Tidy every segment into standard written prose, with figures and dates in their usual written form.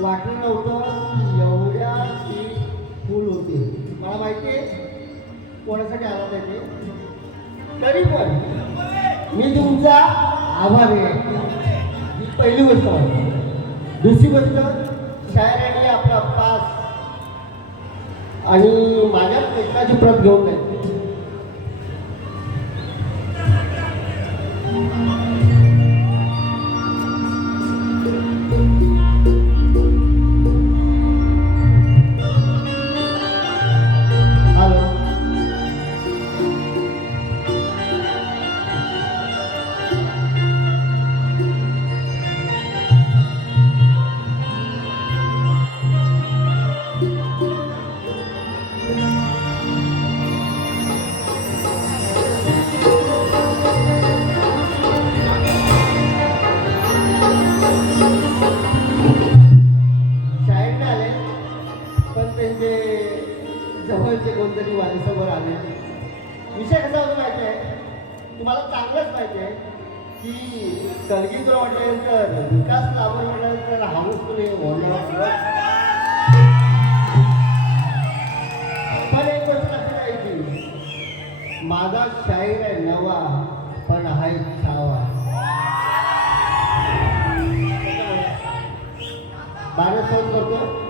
वाटलं नव्हतं की एवढ्या फुल होते. मला माहिती आहे कोणासाठी आला ते, तरी पण मी तुमचा आभारी आहे. ही पहिली गोष्ट आहे. दुसरी गोष्ट, शायरांनी आपला पास आणि माझ्या लेखनाची प्रत घेऊन नाही. जवळचे कोणतरी वारीसमोर आले. विषय कसा होता माहिती आहे तुम्हाला, चांगलंच माहिती आहे की कलगीत म्हटल्यानंतर विकास लाभर म्हटल्यानंतर हाऊस तुम्ही ओढणार. पण एक गोष्ट लक्षात यायची, माझा शाहीर आहे नवा पण आहे छावा. बारा सोन करतो.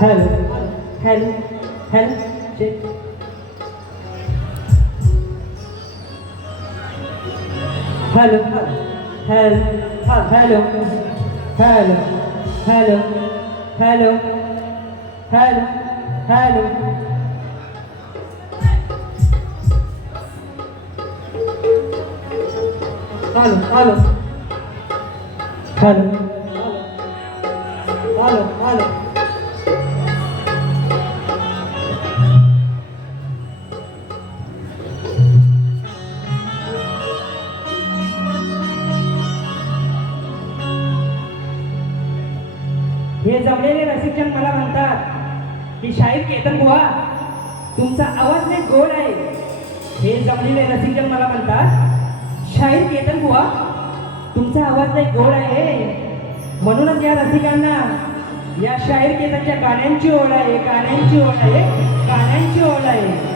Hello hello hello check hello hello hello hello hello hello hello hello hello hello hello hello hello हे जमलेले रसिकजन मला म्हणतात की शाहीर केतन बुवा तुमचा आवाज लय गोड आहे. हे जमलेले रसिकजन मला म्हणतात शाहीर केतन बुवा तुमचा आवाज लय गोड आहे. म्हणूनच या रसिकांना या शाहीर केतनच्या गाण्यांची ओढ आहे, गाण्यांची ओढ आहे, गाण्यांची ओढ आहे.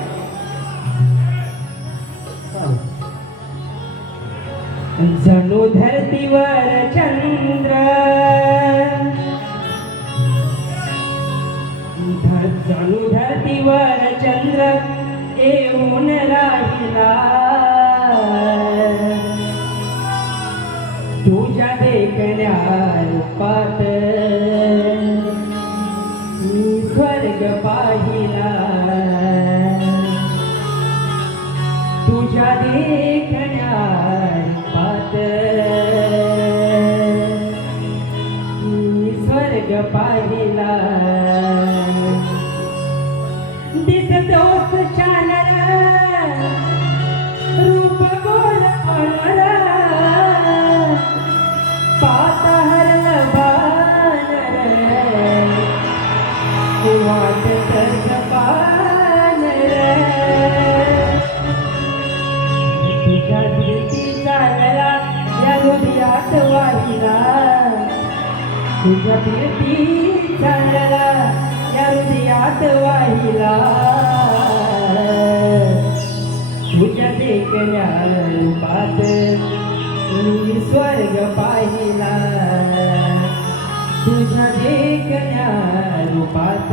जणू धरतीवर चंद्र जणू धरतीवर चंद्र येऊन राहिला तुझ्या देखण्या रूपात मी स्वर्ग पाहिला तुझ्या देखण्या रूपात मी स्वर्ग पाहिला दिसतोस शानर रूप गोल अनर पाता हरल बानर वाट तस पानर तुझ्या कीर्तीचा गळा या हृदयात वाहिला तुझ्या कीर्तीचा गळा या हृदयात वाहिला तुझ्या देखण्या रूपात मी स्वर्ग पाहिला तुझ्या देखण्या रूपात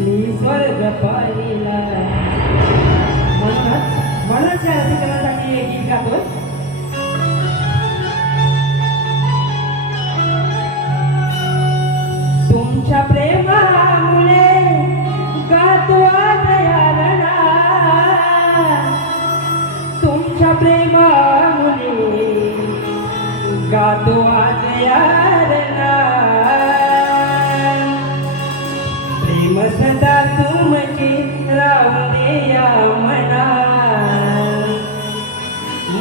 मी स्वर्ग पाहिला. म्हणूनच या रसिकांसाठी एक गीत गातोय. तुमच्या प्रेमामुळे गातो आज यातना तुमच्या प्रेमामुळे गातो आज यातना प्रेम सदा तुमचे राहू दे या मना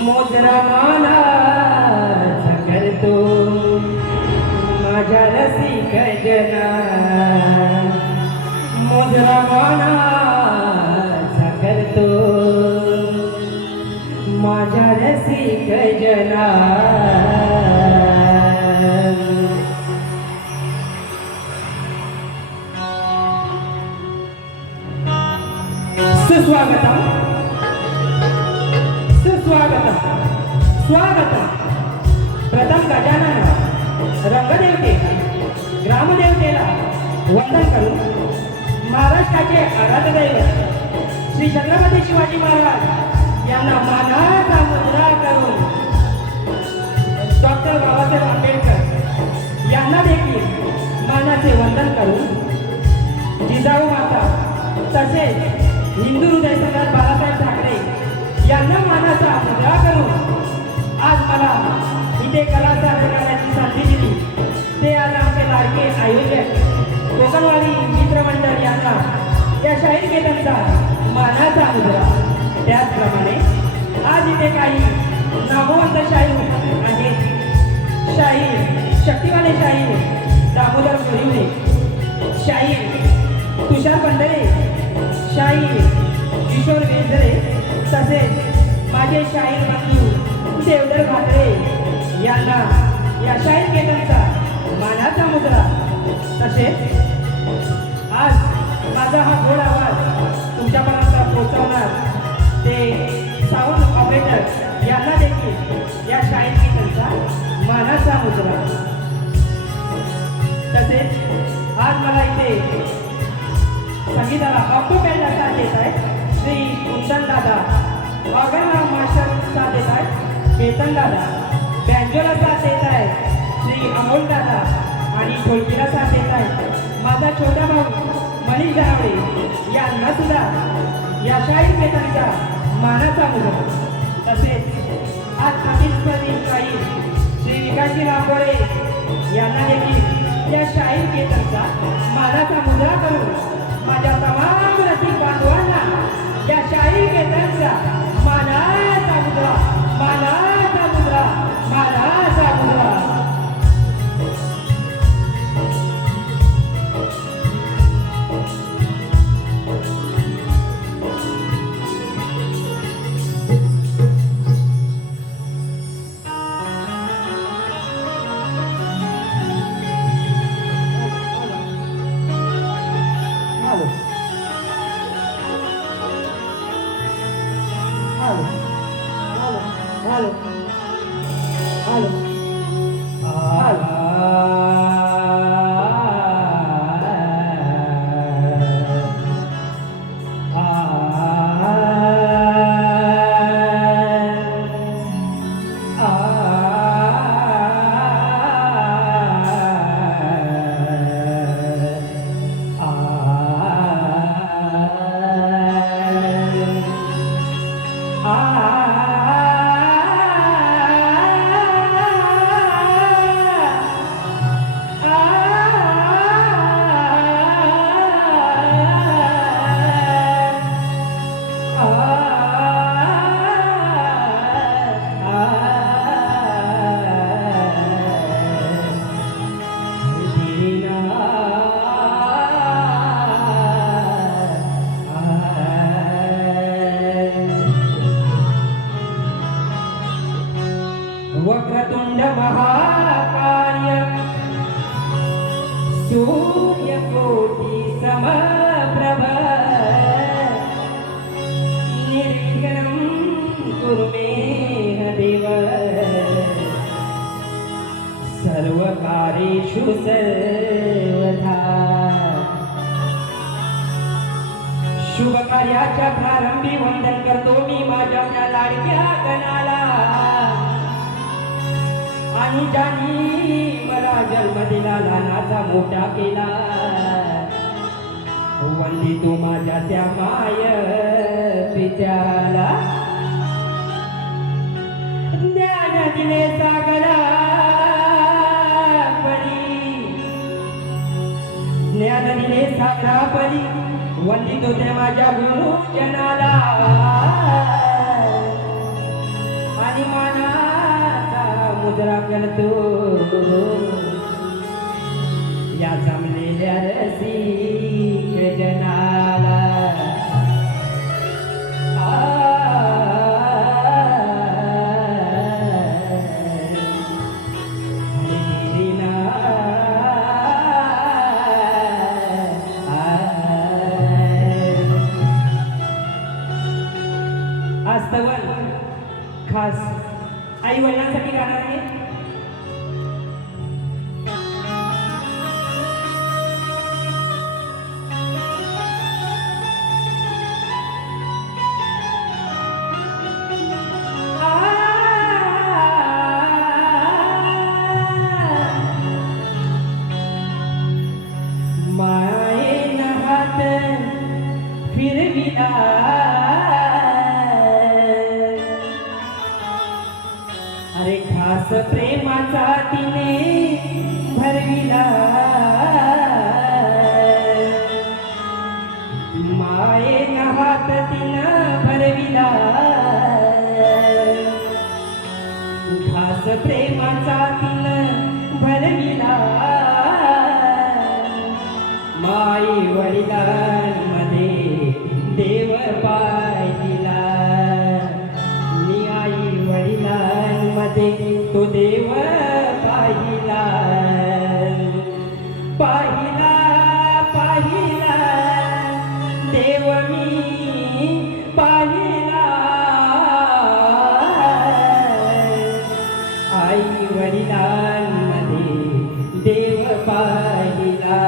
मोजरा माना करतो माझ्या रसिक जना मोजरा माना करतो माझ्या रसिक जना. सुस्वागतम सुस्वागतम स्वागतम. प्रथम गजानन रंगदेवते ग्रामदेवतेला वंदन करून महाराष्ट्राचे आराध्य दैवत श्री छत्रपती शिवाजी महाराज यांना मानाचा मुजरा करून डॉक्टर बाबासाहेब आंबेडकर यांना देखील मानाचे वंदन करून जिजाऊ माता तसेच हिंदू हृदय सम्राट बाळासाहेब ठाकरे यांना मानाचा मुजरा करून आज मला इथे कला सादर करण्याची संधी दिली ते आज आमचे लाडके आयोजक कोकणवाडी मित्रमंडळ यांना या शाहीर केतनचा मानाचा मुजरा. त्याचप्रमाणे आज इथे काही नामवंत शाहीर आहेत. शाहीर शक्तिवाले शाहीर दामोदर मुरिवणे, शाहीर तुषार पंढरे, शाहीर किशोर वेझरे तसेच माझे शाहीर बंधू देवधर म्हात्रे यांना या शाहीर केतनचा मानाचा मुजरा. तसेच आज माझा हा गोड आवाज तुमच्यापर्यंत पोहोचवणार ते साऊंड ऑपरेटर यांना देखील या शाहीर केतनचा मानाचा मुजरा. तसेच आज मला इथे संगीताला अक्टोबरला साथ देत आहेत श्री कुंदन दादा, ऑर्गनला मास्टर साथ देत आहेत केतन दादा, बँजोला साथ देत आहेत श्री अमोल दादा आणि ढोलकीला साथ देत आहेत माझा छोटा भाऊ मनीष दावडे यांना सुद्धा या शाहीर केतनच्या मानाचा मुलगा. तसेच आज प्रतिस्पर्धी शाहीर श्री विकासजी रामगोळे यांना देखील या शाहीर केतनचा मानाचा मुद्रा करून माझ्या तमाम रसिक बांधवांना या शाहीर केतनचा मानाचा मुद्रा, मानाचा मुद्रा, मानाचा मुद्रा. Halo. Halo. वक्रतुंड महाकाय सूर्यकोटि समप्रभ निर्विघ्नं कुरु मे देव सर्वकार्येषु सर्वदा. शुभ कार्याच्या प्रारंभी वंदन करतो मी माझ्या त्या लाडक्या गणाला आणि ज्यांनी मला जन्म दिला, लहानाचा मोठा केला. वंदितो माझ्या त्या माय पित्याला. ज्ञान दिले सागरा परी, ज्ञान दिले सागरा परी. वंदितो त्या माझ्या गुरुजनाला आणि मानाचा मुद्रा करतो या जमलेल्या रसिक जनाला. आस्तवन खास आई वडिलांसाठी गाणार आहे. मायेन हात फिरविला, अरे खास प्रेमाचा तिने भरविला. मायेन हात तिनं भरविला, खास प्रेमाचा तिनं भरविला. माई वडिलांमध्ये देव पाहिला, मी आई वडिलांमध्ये तो देव पाहिला. पाहिला पाहिला देव मी पाहिला, आई वडिलांमध्ये देव पाहिला.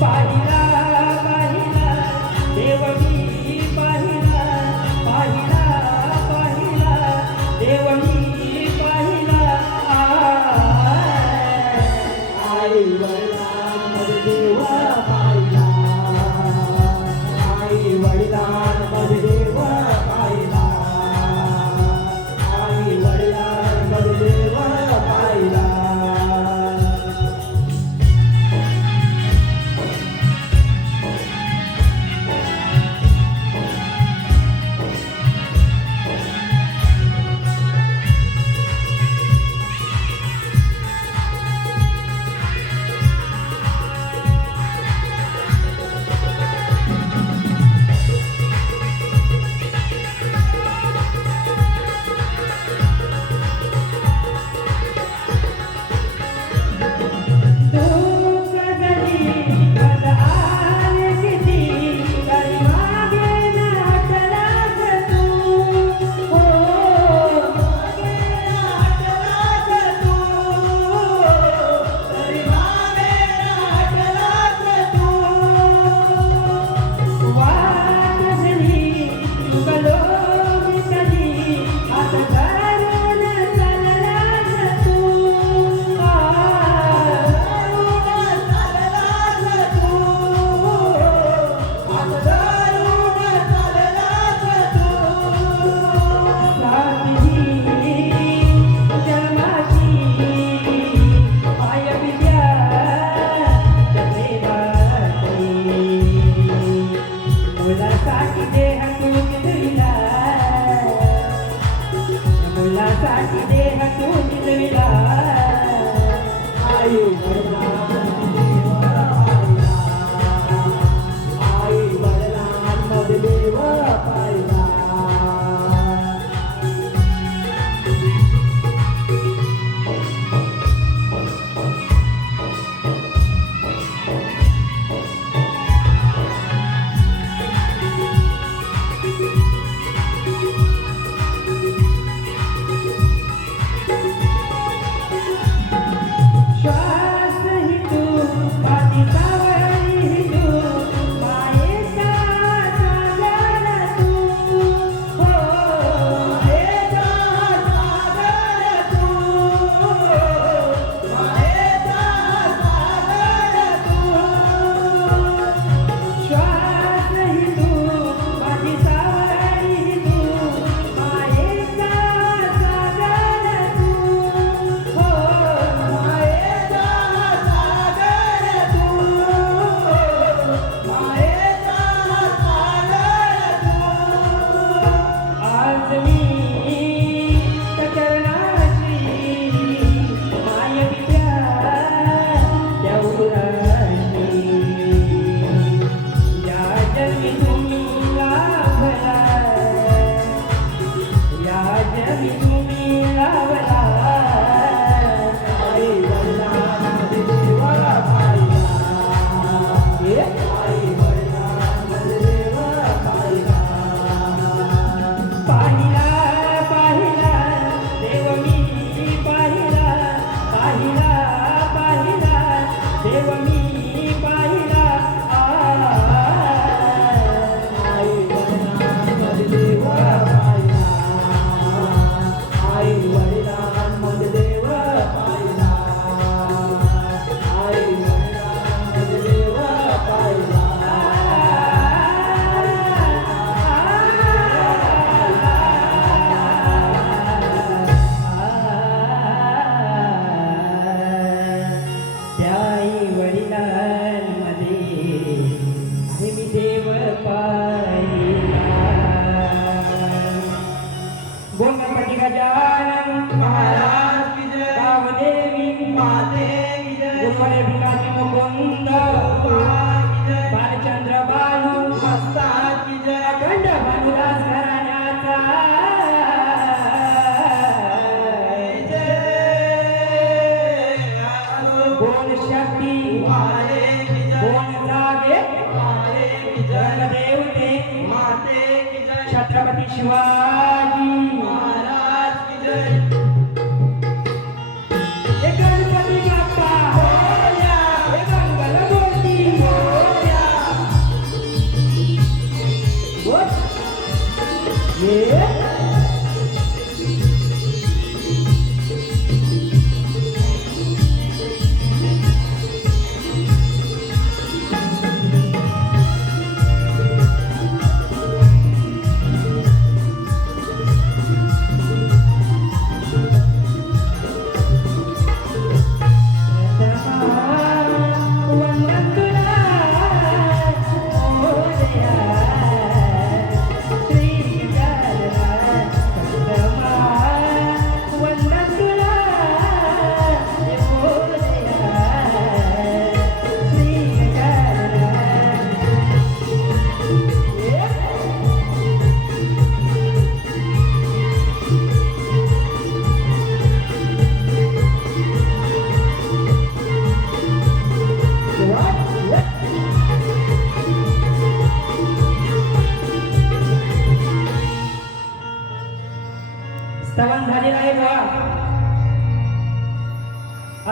पाहिला पाहिला देव मी पाहिला पाहिला पाहिला देव मी पाहिला आई वडिलांमध्ये देव पाहिला आई वडिलांमध्ये देव पाहिला आई वडिलांमध्ये देव पाहिला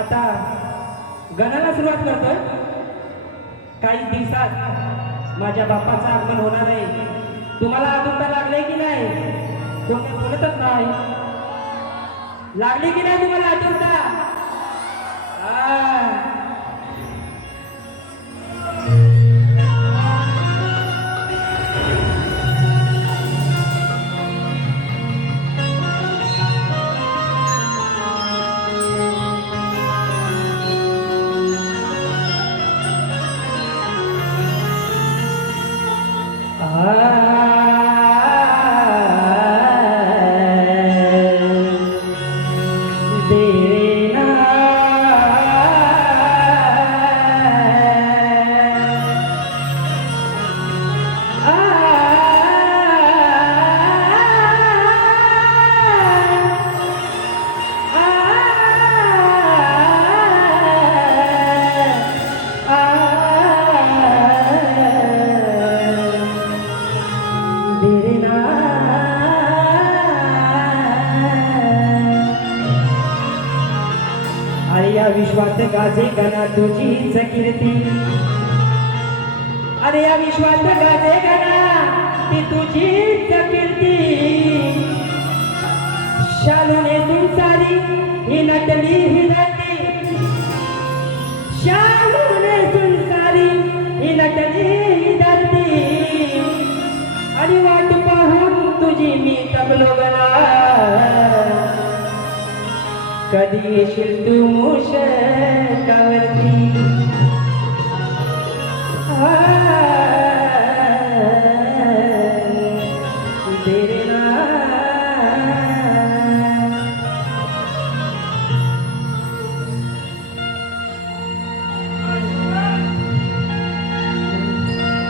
आता गणाला सुरुवात करतोय. काही दिवसात माझ्या बाप्पाचं आगमन होणार आहे. तुम्हाला आतुरता लागले की नाही? कोण बोलतच नाही. लागली की नाही तुम्हाला आतुरता? या विश्वात गाजे गणा तुझीच कीर्ती. अरे या विश्वात गाजे गणा ती तुझीच कीर्ती. शालूने तुमचारी ही नटली ही धरती. शालूने तुमचारी ही नटली ही धरती. आणि वाट पाहून तुझी मी तबलो गणा. कधी येशील तू मूषकावरती. तेरे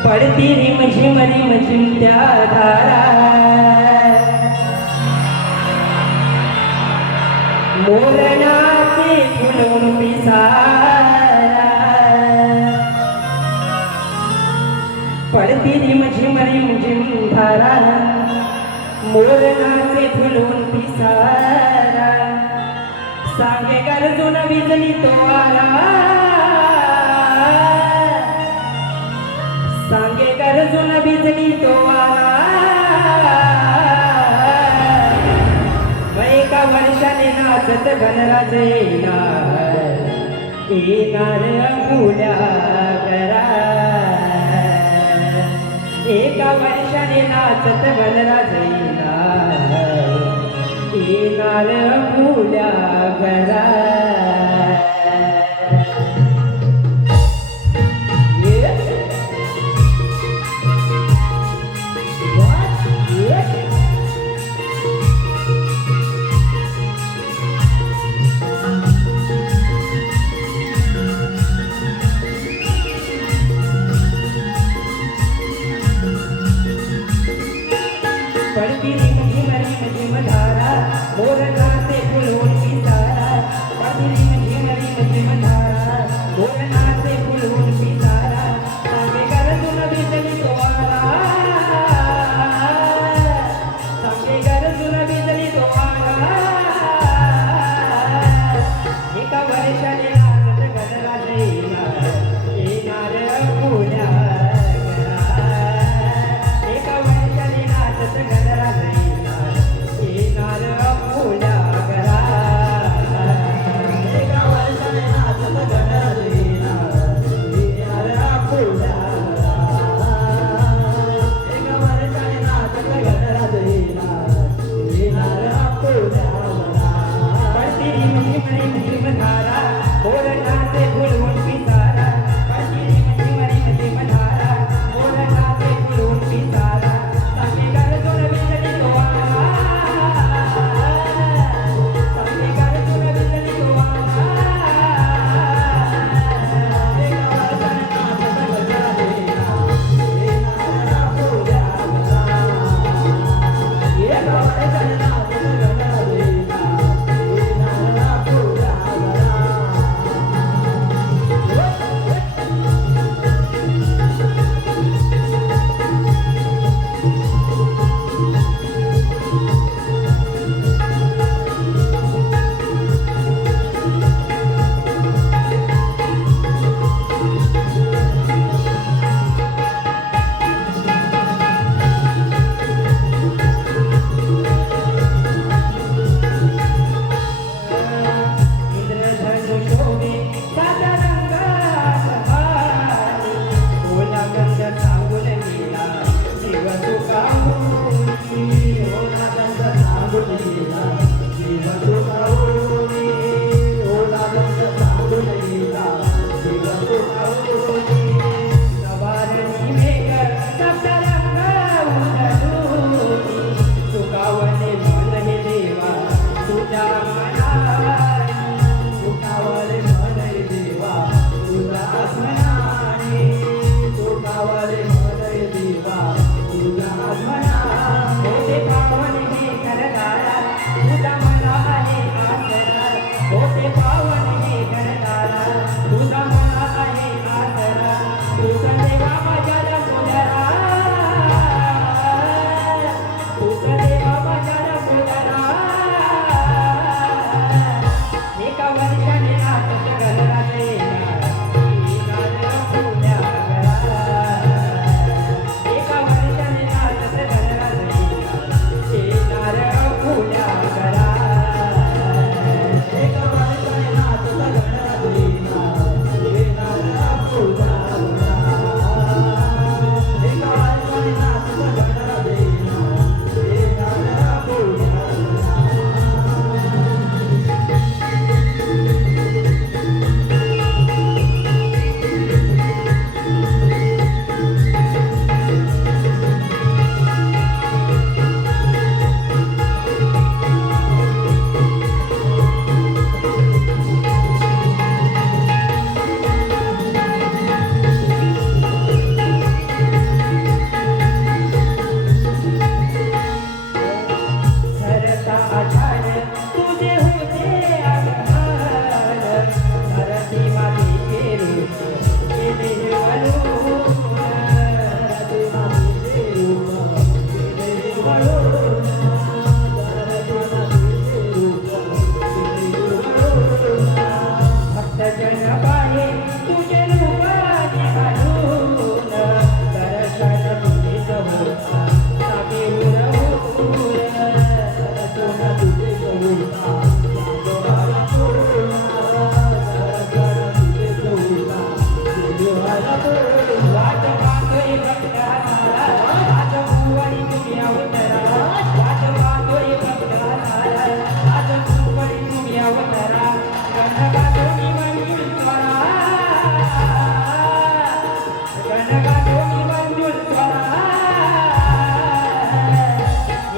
पडती रिम झिम त्या धारा. मोरणाचे फुलून पिसारा. पडती रिम झिम धारा. मोरणाचे फुलून पिसारा. सांगे गरजून विजली तो आला. सांगे गरजून विजली तो आला. एका वर्षाने नाचत गणराज येणार अंगुल्या करा. एका वर्षाने नाचत गणराज येणार अंगुल्या करा. पडती रिम धारा. मोरणाचे फुलून पिसारा. गाणं गातो मी मंजूर स्वरा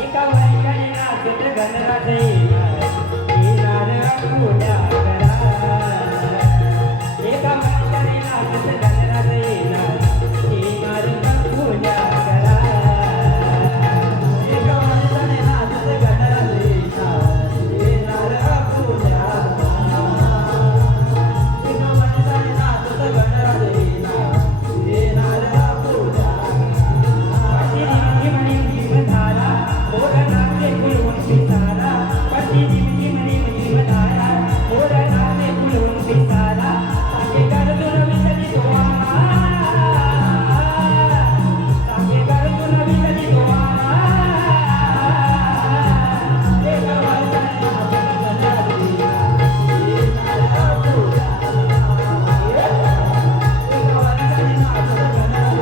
एका वैशाली नाचत गणराज येणार आपल्या घरा एका वैशाली नाचत गणराज येणार आपल्या घरा एका वैशाली नाचत गणराज येणार आपल्या एका वैशाली नाचत गणराज येणार आपल्या पाठी म्हणी धारा मोर नाचे फुलवून पिसारा पाठी म्हणी धारा मोर नाचे फुलवून पिसारा साखे करतून विसरी दोआ साखे करतून विसरी दोआ एका वैशाली नाचत गणराज येणार आपल्या एका वैशाली नाचत गणराज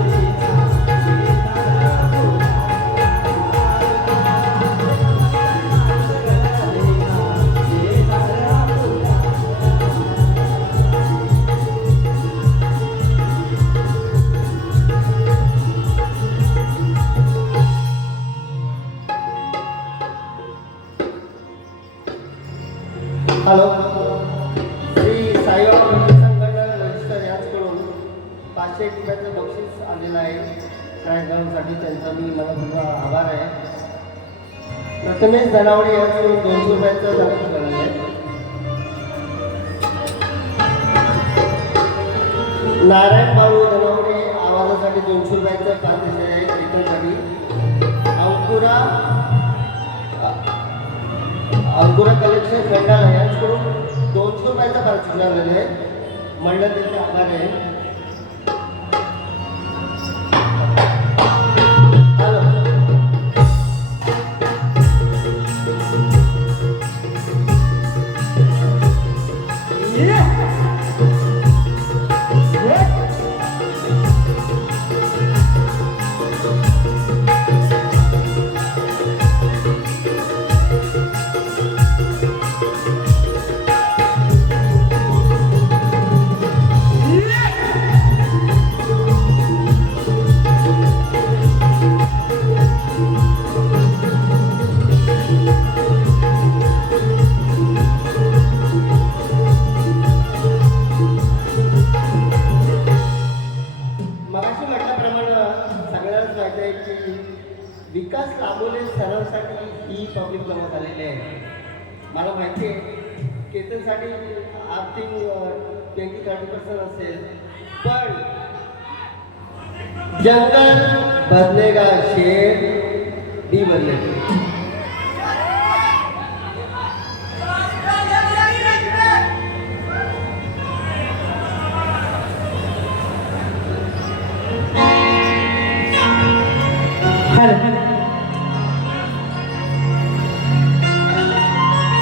हॅलो श्री साईबाबा मंदिर संघटना रजिस्टर याचकडून 500 रुपयाचं बक्षीस आलेलं आहे कार्यक्रमासाठी त्यांचा मी मनपूर्वक आभार आहे. प्रथमेश धनावडे याचकडून 200 रुपयाचं दान केलेलं आहे. नारायण बाळू धनावडे आवाजासाठी 200 रुपयाचं पारितोषिक आहे कीर्तनसाठी. अंकुरा कलेक्शन खंडाला यांच्याकडून 200 रुपयाचा पारितोषिक आलेलं आहे. मंडळ त्यांचे आभार आहे. हॅलो मगाशी म्हटल्याप्रमाणे सगळ्यांनाच माहिती आहे की विकास लाभोले सरांसाठी ही पब्लिक जमा झालेली आहे. मला माहिती आहे केतनसाठी आर्थिक 20-30% असेल, पण जंगल बदलेगा शेर भी बदलेगा.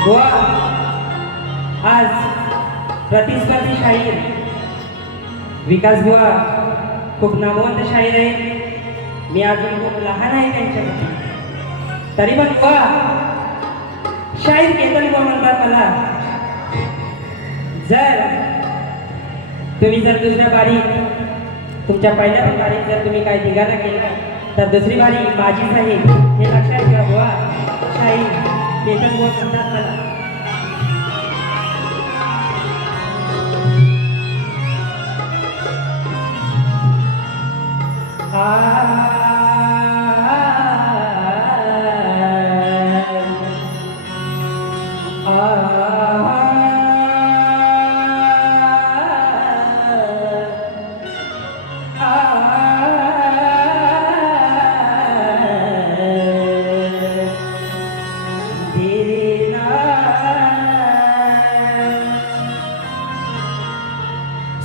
बुवा आज प्रतिस्पर्धी शाहीर विकास बुवा खूप नामवंत शाहीर आहे. मी अजून खूप लहान आहे त्यांच्याकडे, तरी पण बुवा शाहीर केतन बुवा म्हणतात मला. तुम्ही जर दुसऱ्या बारीत तुमच्या पहिल्या बारीत जर तुम्ही काही दिगाना केला तर दुसरी बारी माझीच आहे हे लक्षात घ्या बुवा. शाहीर केतन बुवा म्हणतात मला.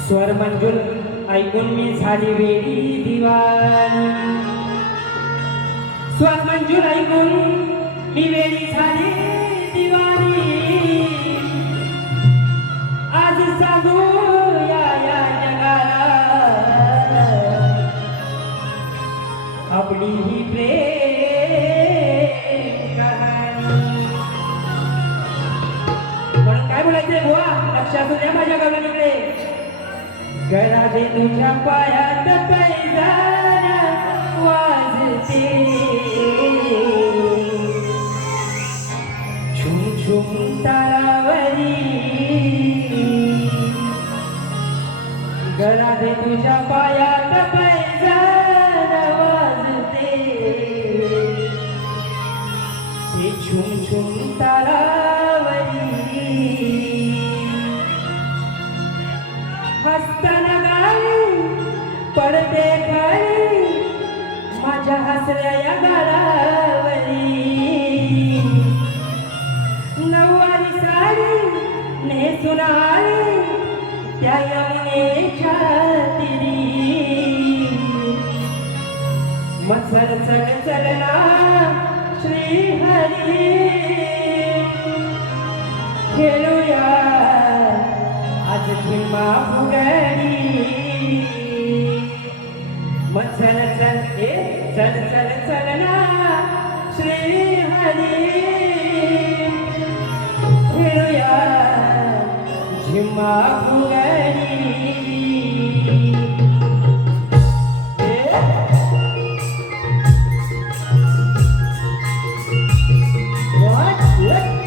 स्वर मंजूर ऐकून मी झाली वेडी दिवाणी. स्वर मंजूर ऐकून मी वेडी झाली दिवाणी. आज सांगू या जगाला आपली ही प्रेम कहाणी. पण काय बोलायचंय बुवा, लक्षात द्या माझ्या गवळणीकडे. गळा दे तुझ्या पायात पैसे गळा दे तुझ्या पायात पैजाण वाजते हे झुम झुम तारावरी हसताना गाई पडते खाली माझ्या हसऱ्या या गालावरी नऊवारी साडी नेसून आली त्या यमुनेच्या तिरी मग चल चल चलना श्री हरी खेळूया आज झिम्मा फुगडी मग चल चल चल चल चलना श्री हरी खेळूया झिम्मा फुगडी What? What?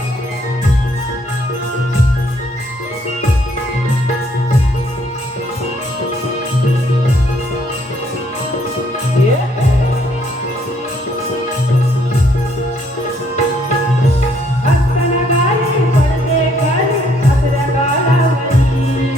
हसताना गाली पडते खाली हसऱ्या गालावरी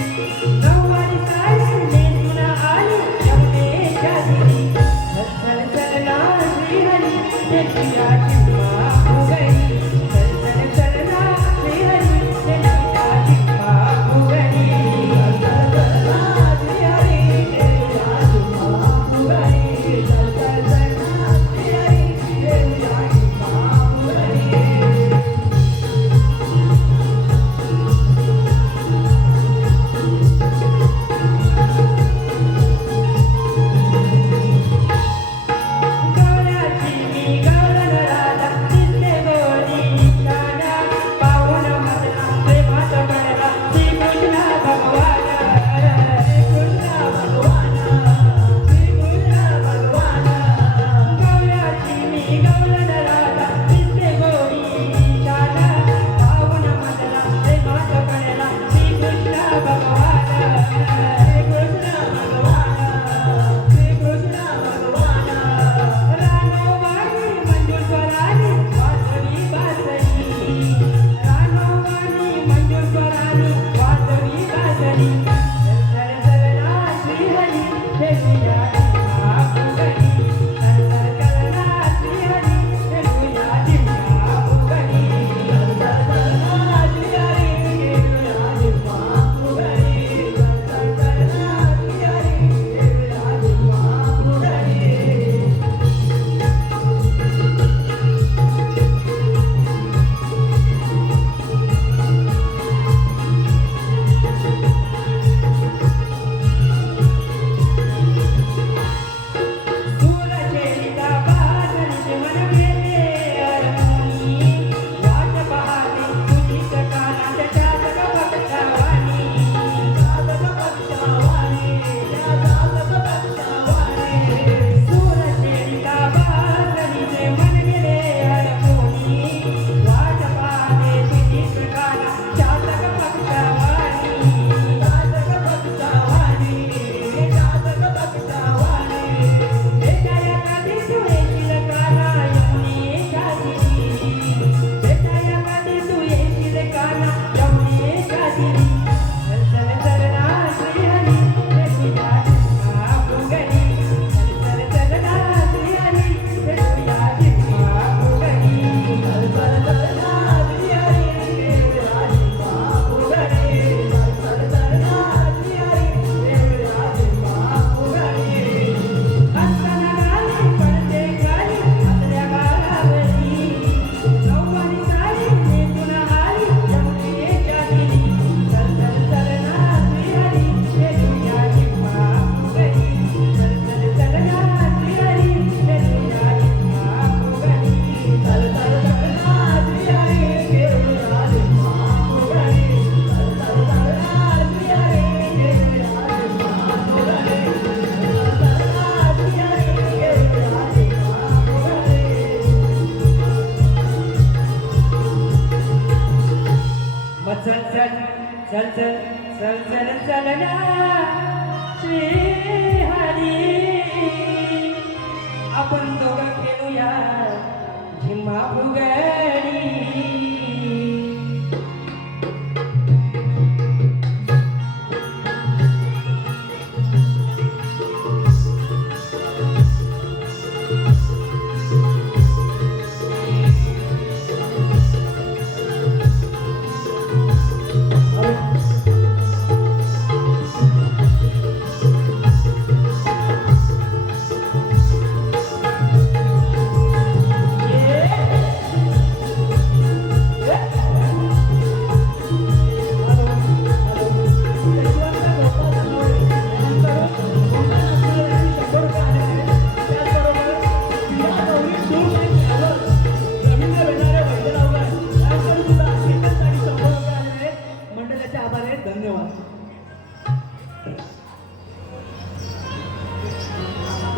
नऊवारी साडी नेसून आली यमुनेच्या तिरी चल चल चलना श्रीहरी देखूया झिम्मा फुगडी चल चल चलना श्रीहरी देखूया झिम्मा फुगडी चल चल चलना श्रीहरी देखूया झिम्मा फुगडी चल चल चलना श्रीहरी देखूया झिम्मा फुगडी गवळ्याची मी गवळण राधा दिसते गोरी निशाणा पावन मदना प्रेमात पडला श्रीकृष्ण भगवान श्रीकृष्ण भगवान श्रीकृष्ण भगवान गवळ्याची मी गवळण राधा दिसते गोरी निशाणा पावन मदना प्रेमात पडला श्रीकृष्ण भगवान श्रीकृष्ण भगवान श्रीकृष्ण भगवान रानोवाणी मंजूस्वरानी वासवी बासरी रानोवाणी मंजूस्वरानी वासवी बासरी चल चल चलना श्रीहरी देखूया झिम्मा फुगडी चल चल चलना श्रीहरी देखूया झिम्मा फुगडी चल चल चलना श्रीहरी देखूया झिम्मा फुगडी चल चल चलना श्रीहरी देखूया झिम्मा फुगडी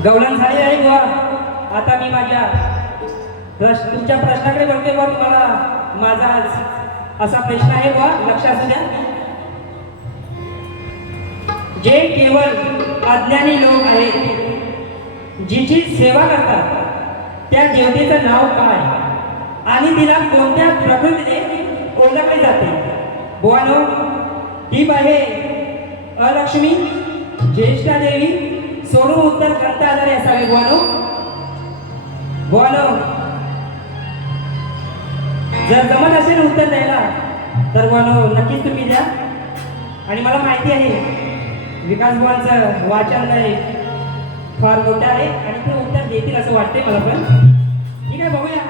गवलन झाली आहे बुवा. आता मी माझ्या तुमच्या प्रश्नाकडे बघते बुवा. तुम्हाला माझा आज असा प्रश्न आहे बुवा, लक्ष असू द्या. जे केवळ अज्ञानी लोक आहेत, जिची सेवा करतात, त्या देवतेचं नाव काय आणि तिला कोणत्या प्रकृतीने ओळखले जाते? बुवानो, टीप आहे अलक्ष्मी, ज्येष्ठा देवी, सोडून उत्तर करता आणारे असावे. बुवानो, बुवानो, जर जमत असेल उत्तर द्यायला तर बुवानो नक्कीच तुम्ही द्या. आणि मला माहिती आहे विकास बुवांचं वाचन फार मोठं आहे आणि ते उत्तर देतील असं वाटतंय मला पण. ठीक आहे, बघूया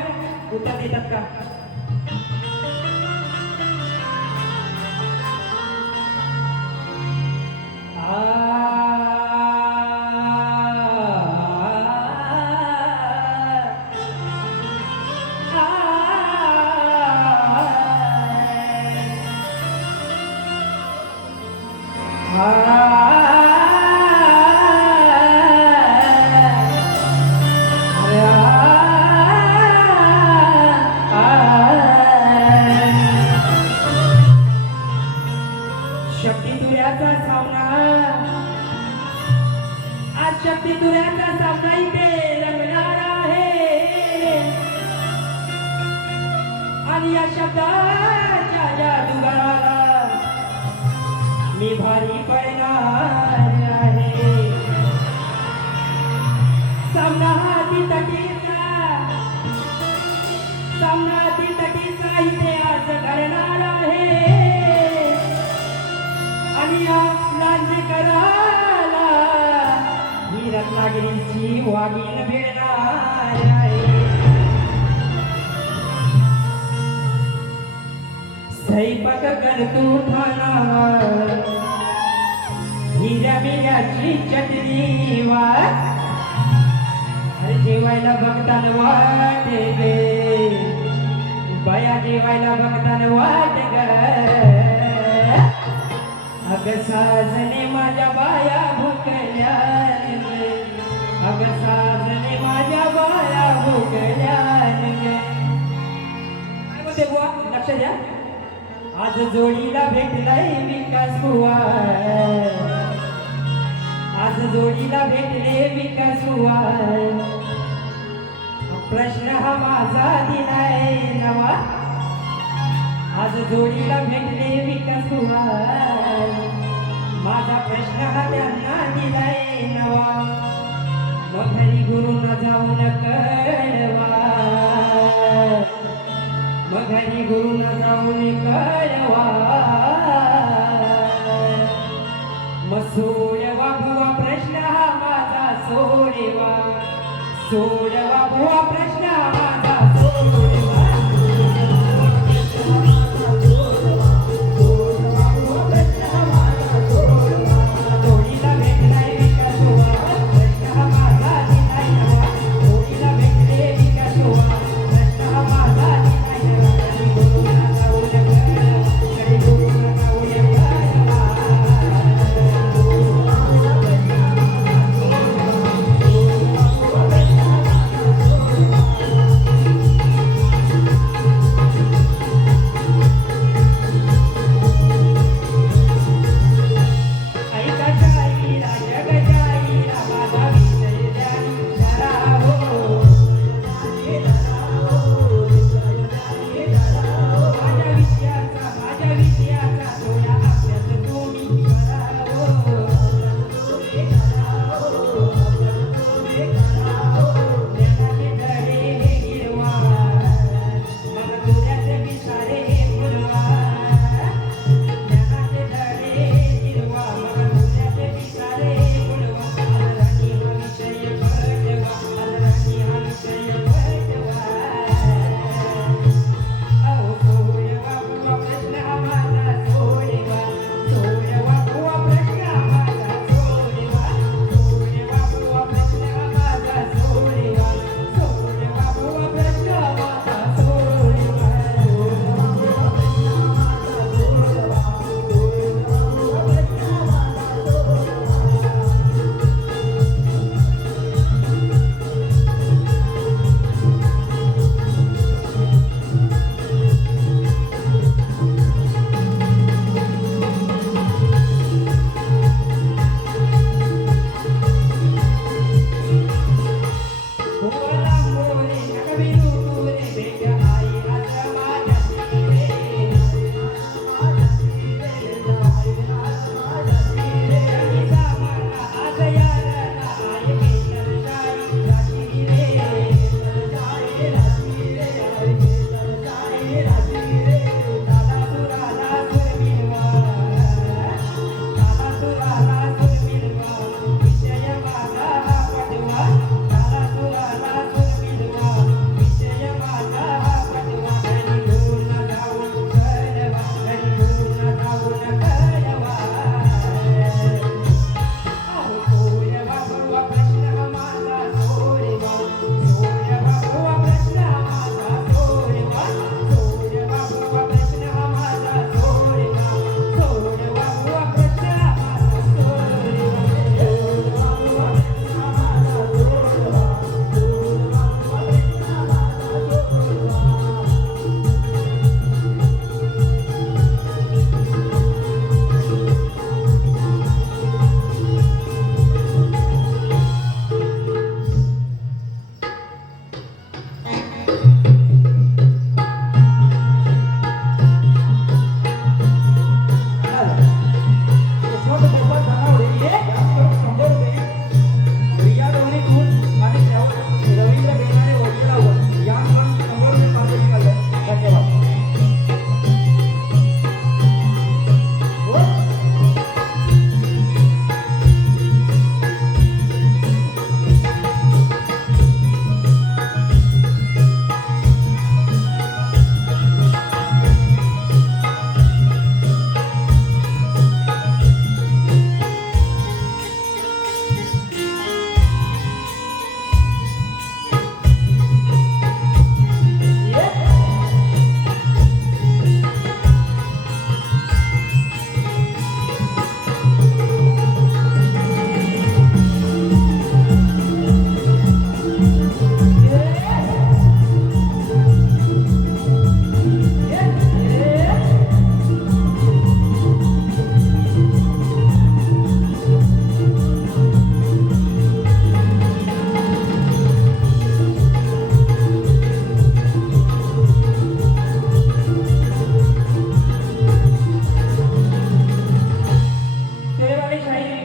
उत्तर देतात का. शक्तितुऱ्याचा सामना, आज शक्तितुऱ्याचा सामना इथे रंगणार आहे आणि या शब्दाच्या जादूगाराला मी भारी पडणार आहे. सामना हाती तटीचा, सामना हाती तटीचा इथे आज घडणार आहे आणि या लांजेकराला ही रत्नागिरीची वाघीण मिळणार आहे. सैपक करतो ठाणावर हिऱ्या बिऱ्याची चटणी वाट, अरे जेवायला बघताना वाटे गे बया, जेवायला बघताना वाट ग. अग साजने माझ्या बाया भुकल्या, अग साजने माझ्या बाया भुकल्या. काय बोलते बुवा, लक्ष द्या. आज जोडीला भेटलाय विकास बुवा, आज जोडीला भेटले विकास बुवा. प्रश्न हा माझा दिलाय नवा, आज जोडीला भेटले विकास बुवा. माझा प्रश्न हा त्यांना दिलाय नवा, मग घरी गुरुना जाऊन कळवा, मग घरी गुरुना जाऊन कळवा. मग सोडवा बुवा प्रश्न हा माझा, सोडवा सोडवा बुवा प्रश्न हा माझा, सोडवा.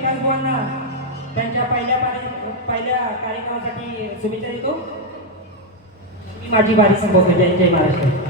विकास बुवांना त्यांच्या पहिल्या कार्यक्रमासाठी शुभेच्छा देतो. मी माझी बारी संपवतो. जय जय महाराष्ट्र.